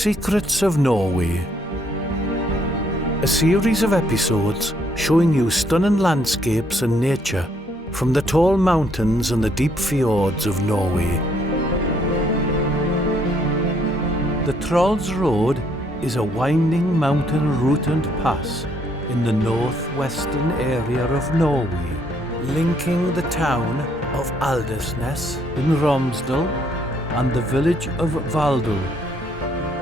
Secrets of Norway. A series of episodes showing you stunning landscapes and nature from the tall mountains and the deep fjords of Norway. The Trolls Road is a winding mountain route and pass in the northwestern area of Norway, linking the town of Aandalsnes in Romsdal and the village of Valldal.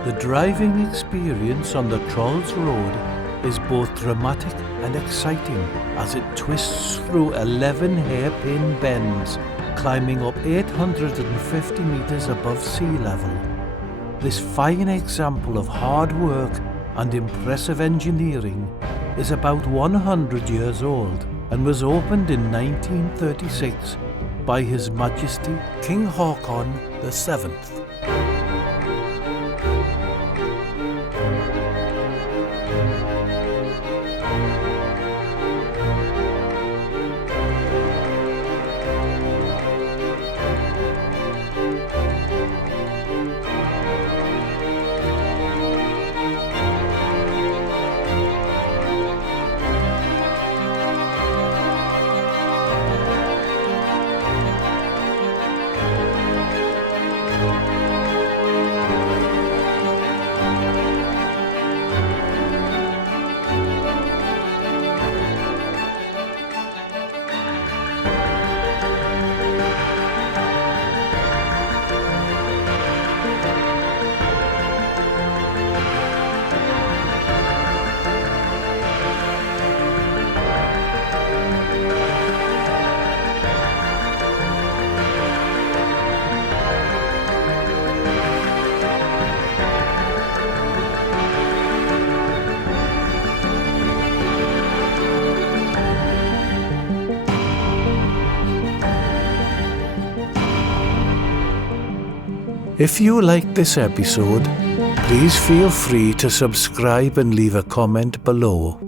The driving experience on the Trolls Road is both dramatic and exciting as it twists through 11 hairpin bends, climbing up 850 metres above sea level. This fine example of hard work and impressive engineering is about 100 years old and was opened in 1936 by His Majesty King Haakon VII. If you liked this episode, please feel free to subscribe and leave a comment below.